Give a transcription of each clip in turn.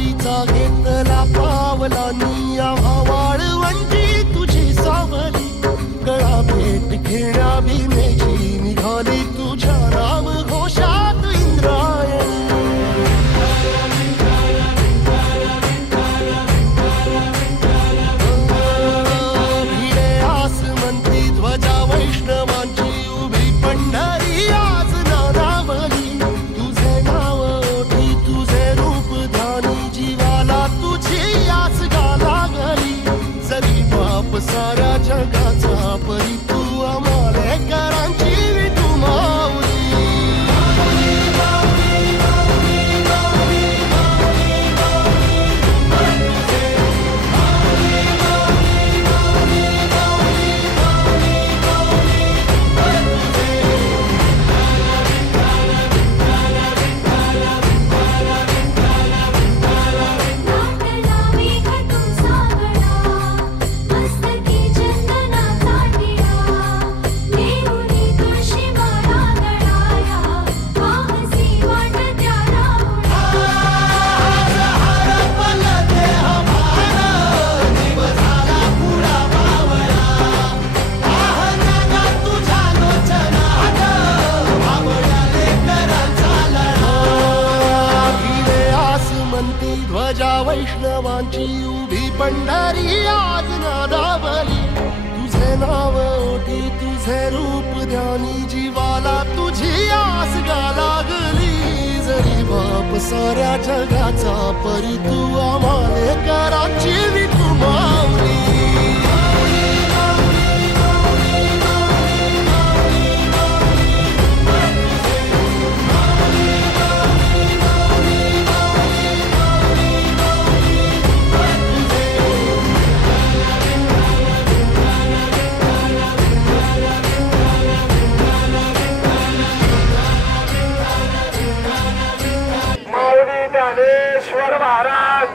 वारीचा घेतला पावलानी आम्हा वाळवंटी तुझी सावली गळा भेट घेण्या भीमेची निघाली तुझ्या नाम घोषात इंद्रायणी भिडे आसमंती ध्वजा वैष्णवांची उभी पंढरी आज नादावली तुझे नाव ओठी तुझे रूप ध्यानी जीवाला तुझी आस गा लागली जरी बाप साऱ्या जगाचा परी तू आम्हालेकरांची तू माऊली वैष्णवांची उभी पंढरी आज नादावली तुझे नाव ओठी तुझे रूप ध्यानी जीवाला तुझी आस गा लागली जरी बाप साऱ्या जगाचा परी तू आम्हालेकरांची तू माऊली महाराज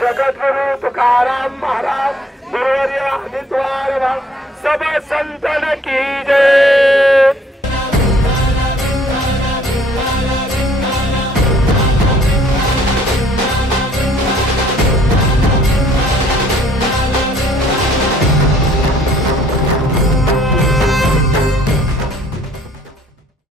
जगद्गुरु तुकाराम महाराज गुरुवर्य हरिद्वार सब संतन की जय।